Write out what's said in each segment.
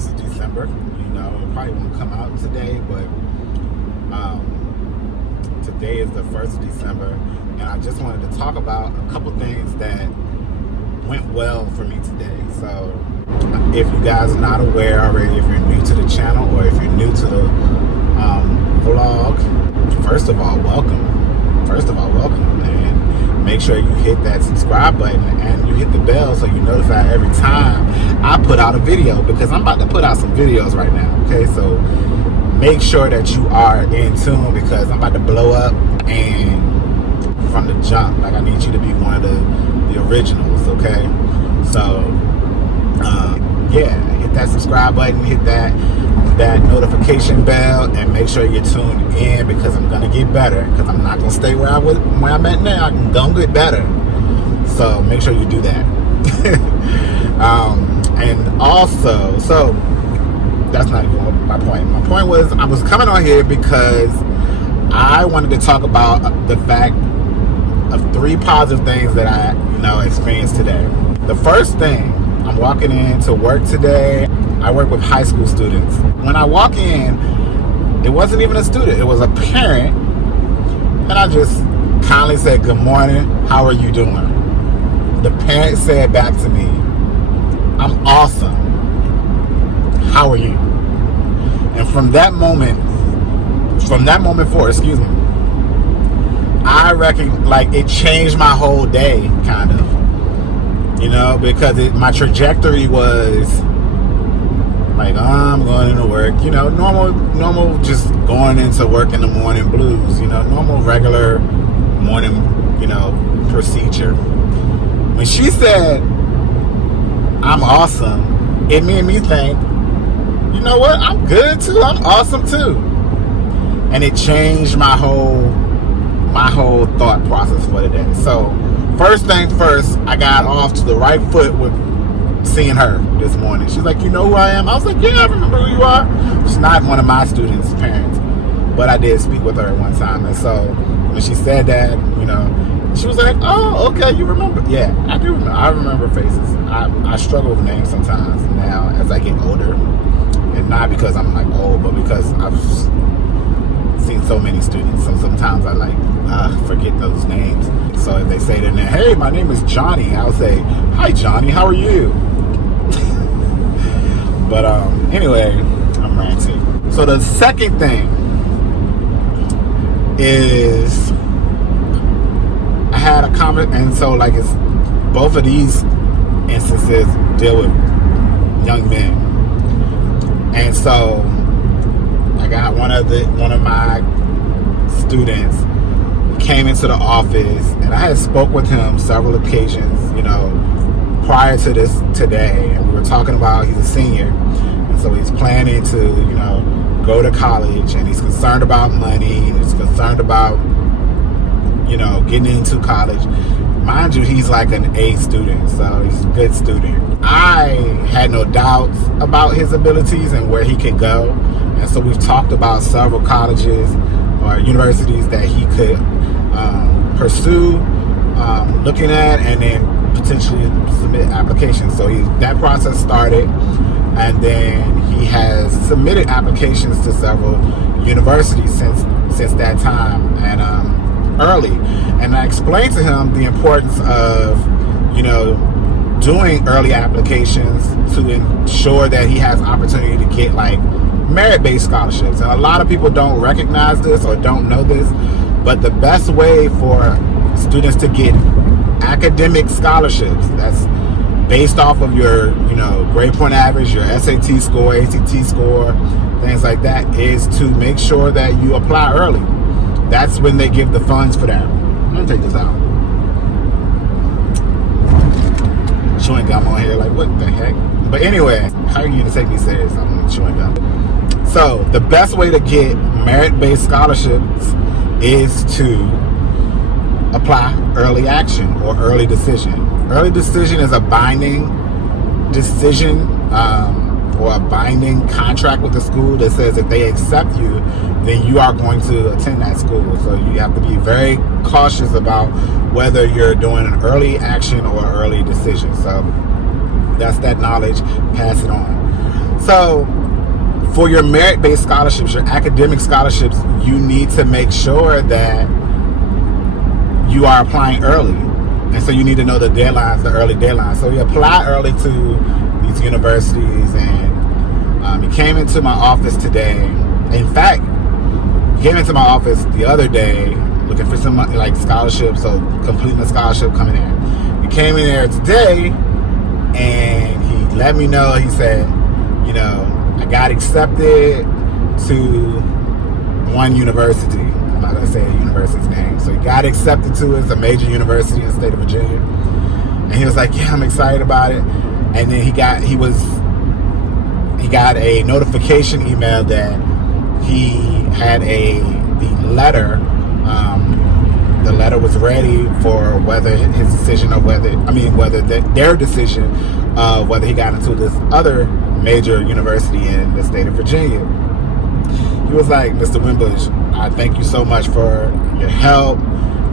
1st of December. You know, it probably won't come out today, but today is the 1st of December, and I just wanted to talk about a couple things that went well for me today. So if you guys are not aware already, if you're new to the channel or if you're new to the vlog, first of all, welcome. And make sure you hit that subscribe button and you hit the bell so you're notified every time I put out a video, because I'm about to put out some videos right now. Okay, so make sure that you are in tune, because I'm about to blow up, and from the jump, like, I need you to be one of the originals. Okay, so yeah, hit that subscribe button, hit that notification bell, and make sure you're tuned in, because I'm gonna get better, because I'm not gonna stay where I'm at now. I'm gonna get better, so make sure you do that. And also, so that's not even my point. My point was, I was coming on here because I wanted to talk about the fact of 3 positive things that I experienced today. The first thing, I'm walking into work today. I work with high school students. When I walk in, it wasn't even a student, it was a parent, and I just kindly said, "Good morning, how are you doing?" The parent said back to me, "I'm awesome. How are you?" And from that moment forward, I reckon, like, it changed my whole day, kind of. Because my trajectory was like, I'm going into work, normal, just going into work in the morning blues, normal, regular morning, procedure. When she said, "I'm awesome," it made me think, you know what, I'm good too, I'm awesome too. And it changed my whole thought process for the day. So first thing first, I got off to the right foot with seeing her this morning. She's like, "You know who I am?" I was like, "Yeah, I remember who you are." She's not one of my students' parents, but I did speak with her at one time. And so when she said that, she was like, "Oh, okay, you remember?" Yeah, I do remember. I remember faces. I struggle with names sometimes now as I get older. And not because I'm like old, but because I've seen so many students. So sometimes I forget those names. So if they say their name, "Hey, my name is Johnny," I'll say, "Hi, Johnny, how are you?" But anyway, I'm ranting. So the second thing is, I had a comment, and so it's both of these instances deal with young men, and so I got one of my students came into the office, and I had spoke with him several occasions, prior to this today, and we were talking about, he's a senior, and so he's planning to, go to college, and he's concerned about money, and he's concerned about, getting into college. Mind you, he's like an A student, so he's a good student. I had no doubts about his abilities and where he could go, and so we've talked about several colleges or universities that he could pursue, looking at, and then potentially submit applications. So that process started, and then he has submitted applications to several universities since that time, and early. And I explained to him the importance of doing early applications to ensure that he has opportunity to get merit-based scholarships. And a lot of people don't recognize this or don't know this, but the best way for students to get academic scholarships, that's based off of your grade point average, your SAT score, ACT score, things like that, is to make sure that you apply early. That's when they give the funds for that. I'm gonna take this out. Chewing gum on here, like, what the heck? But anyway, how are you gonna take me serious? I'm chewing gum. So the best way to get merit-based scholarships is to apply early action or early decision. Early decision is a binding decision or a binding contract with the school that says if they accept you, then you are going to attend that school. So you have to be very cautious about whether you're doing an early action or early decision. So that's that knowledge, pass it on. So for your merit-based scholarships, your academic scholarships, you need to make sure that you are applying early. And so you need to know the deadlines, the early deadlines. So you apply early to these universities, and he came into my office today. In fact, he came into my office the other day looking for some like scholarships, so completing a scholarship coming in. He came in there today and he let me know, he said, you know, I got accepted to one university. I'm not going to say a university's name. So he got accepted to it. It's a major university in the state of Virginia. And he was like, yeah, I'm excited about it. And then he got a notification email that he had the letter. The letter was ready for whether his decision or whether their decision of whether he got into this other major university in the state of Virginia. He was like, Mr. Wimbush, I thank you so much for your help.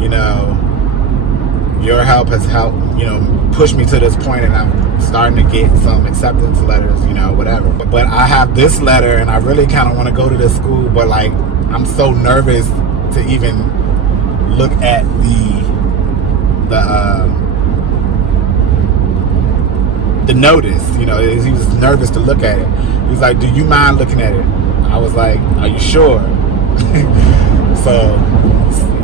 You know, your help has helped, you know, push me to this point, and I'm starting to get some acceptance letters, you know, whatever. But I have this letter, and I really kind of want to go to this school, but like, I'm so nervous to even look at the notice. You know, he was nervous to look at it. He was like, do you mind looking at it? I was like, are you sure? So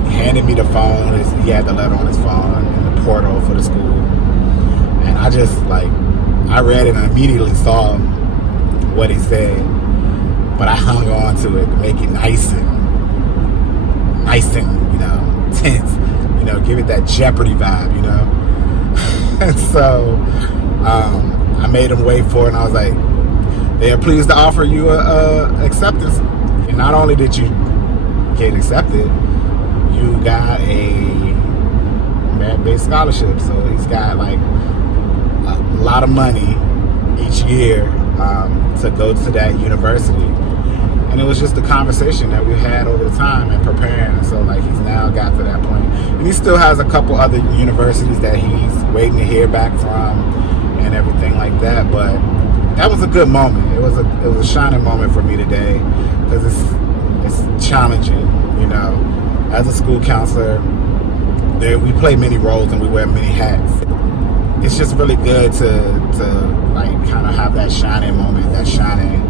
he handed me the phone. He had the letter on his phone and the portal for the school. And I just I read it and immediately saw what he said. But I hung on to it to make it nice and, you know, tense. You know, give it that Jeopardy vibe, you know? And so I made him wait for it, and I was like, they are pleased to offer you a acceptance. And not only did you get accepted, you got a merit-based scholarship. So he's got like a lot of money each year to go to that university. And it was just the conversation that we had over the time and preparing. And so like he's now got to that point. And he still has a couple other universities that he's waiting to hear back from and everything like that. But that was a good moment. It was a shining moment for me today, because it's challenging, you know. As a school counselor, we play many roles and we wear many hats. It's just really good to like kind of have that shining moment, that shining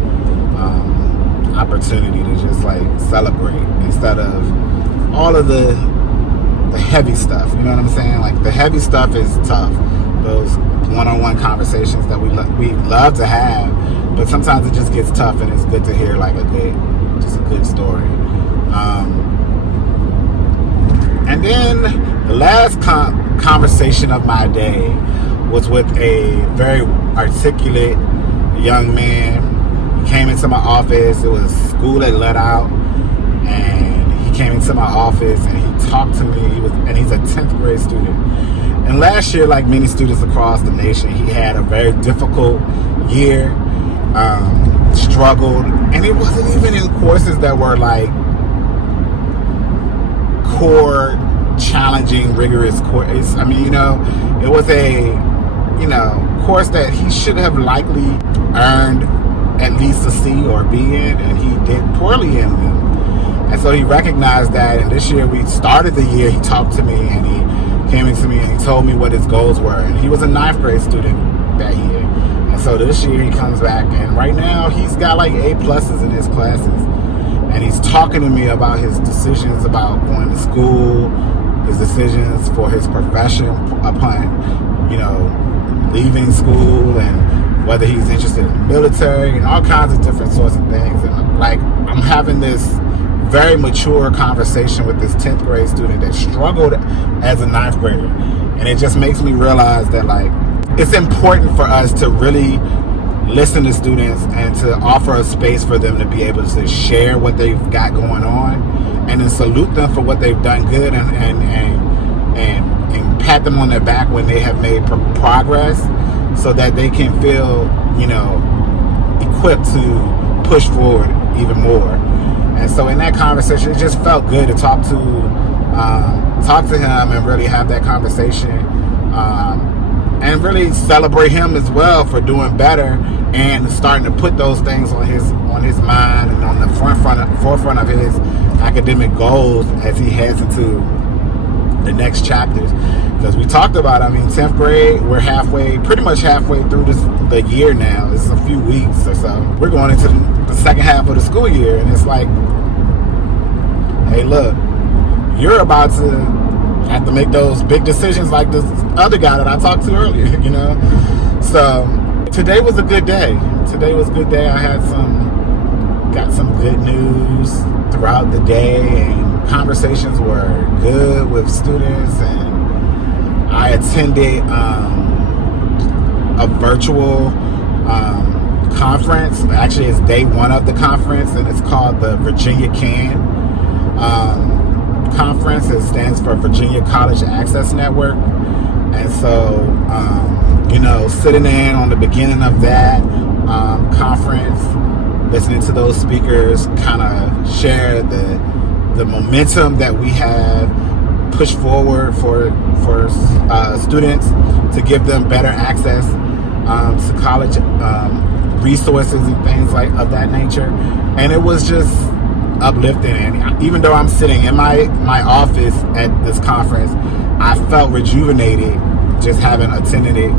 opportunity to just like celebrate instead of all of the heavy stuff. You know what I'm saying? Like the heavy stuff is tough. Those one-on-one conversations that we love to have, but sometimes it just gets tough, and it's good to hear like a good story. And then the last conversation of my day was with a very articulate young man. He came into my office. It was school had let out, and he came into my office and he talked to me. He's a 10th grade student. And last year, like many students across the nation, he had a very difficult year, struggled, and it wasn't even in courses that were like core, challenging, rigorous courses. I mean, you know, it was a, you know, course that he should have likely earned at least a C or B in, and he did poorly in them. And so he recognized that, and this year we started the year, he talked to me, and he came into me and he told me what his goals were. And he was a 9th grade student that year. And so this year he comes back, and right now he's got like A+ in his classes. And he's talking to me about his decisions about going to school, his decisions for his profession upon, you know, leaving school, and whether he's interested in the military and all kinds of different sorts of things. And like, I'm having this very mature conversation with this 10th grade student that struggled as a 9th grader. And it just makes me realize that like, it's important for us to really listen to students and to offer a space for them to be able to share what they've got going on, and then salute them for what they've done good, and pat them on their back when they have made progress, so that they can feel, you know, equipped to push forward even more. And so in that conversation, it just felt good to talk to him and really have that conversation. and really celebrate him as well for doing better and starting to put those things on his mind and on the forefront of his academic goals as he heads into the next chapters. Because we talked about, 10th grade, we're pretty much halfway through the year now. It's a few weeks or so. We're going into the second half of the school year, and it's like, hey, look, you're about to have to make those big decisions like this other guy that I talked to earlier, So today was a good day. Today was a good day. I got some good news throughout the day, and conversations were good with students, and I attended a virtual conference. Actually, it's day one of the conference, and it's called the Virginia CAN conference. It stands for Virginia College Access Network. And so, sitting in on the beginning of that conference, listening to those speakers kind of share the momentum that we have pushed forward for students to give them better access to college resources and things of that nature. And it was just uplifting. And even though I'm sitting in my office at this conference, I felt rejuvenated just having attended it,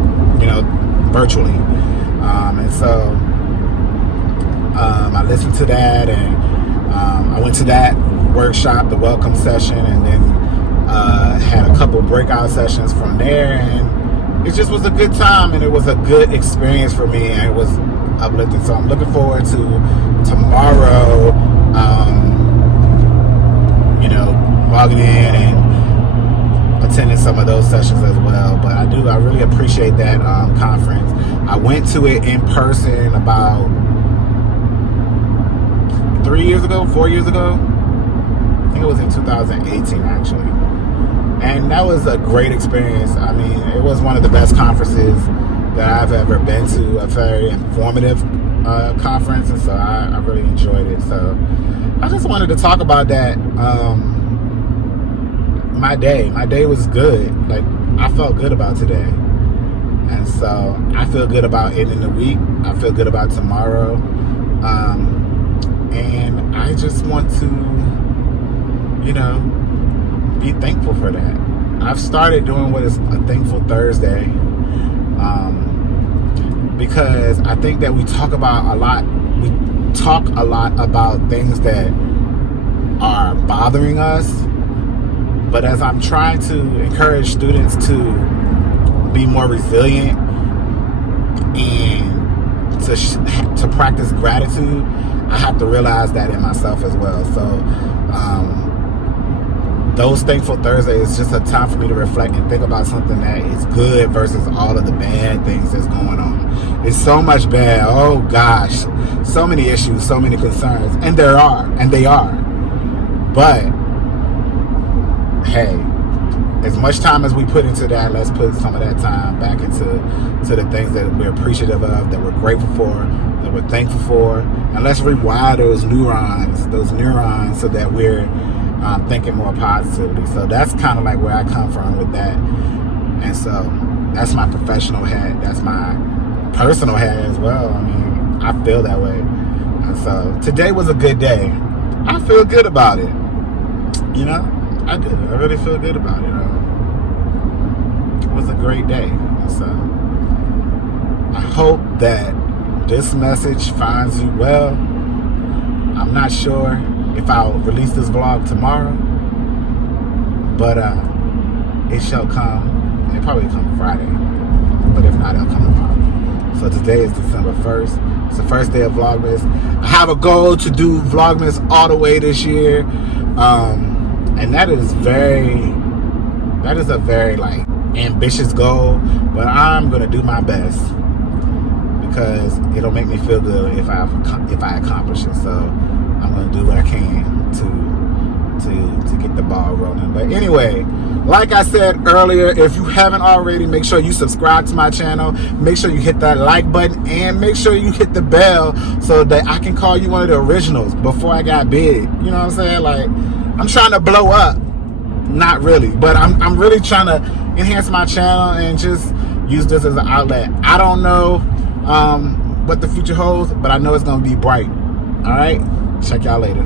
virtually. And so I listened to that, and I went to that workshop, the welcome session, and then had a couple breakout sessions from there, and it just was a good time, and it was a good experience for me, and it was uplifting. So I'm looking forward to tomorrow, logging in and attending some of those sessions as well. But I really appreciate that conference. I went to it in person about 4 years ago. I think it was in 2018 actually. And that was a great experience. It was one of the best conferences that I've ever been to, a very informative conference, and so I really enjoyed it. So I just wanted to talk about that. My day was good. I felt good about today, and so I feel good about ending the week. I feel good about tomorrow, and I just want to be thankful for that. I've started doing what is a Thankful Thursday, because I think that we talk a lot about things that are bothering us. But as I'm trying to encourage students to be more resilient and to practice gratitude, I have to realize that in myself as well. So those Thankful Thursdays is just a time for me to reflect and think about something that is good versus all of the bad things that's going on. It's so much bad. Oh gosh, so many issues, so many concerns, and they are. But hey, as much time as we put into that, let's put some of that time back into the things that we're appreciative of, that we're grateful for, that we're thankful for, and let's rewire those neurons so that we're thinking more positively. So that's kind of like where I come from with that. And so that's my professional hat. That's my personal hat as well. I feel that way. And so today was a good day. I feel good about it. I do. I really feel good about it. It was a great day. So I hope that this message finds you well. I'm not sure if I'll release this vlog tomorrow, but it shall come. It'll probably come Friday, but if not, it'll come tomorrow. So today is December 1st. It's the first day of Vlogmas. I have a goal to do Vlogmas all the way this year, and that is a very ambitious goal, but I'm gonna do my best because it'll make me feel good if I accomplish it. So I'm gonna do what I can to get the ball rolling. But anyway, like I said earlier, if you haven't already, make sure you subscribe to my channel, make sure you hit that like button, and make sure you hit the bell so that I can call you one of the originals before I got big. You know what I'm saying? I'm trying to blow up. Not really, but I'm really trying to enhance my channel and just Use this as an outlet. I don't know what the future holds, but I know it's going to be bright. All right? Check y'all later.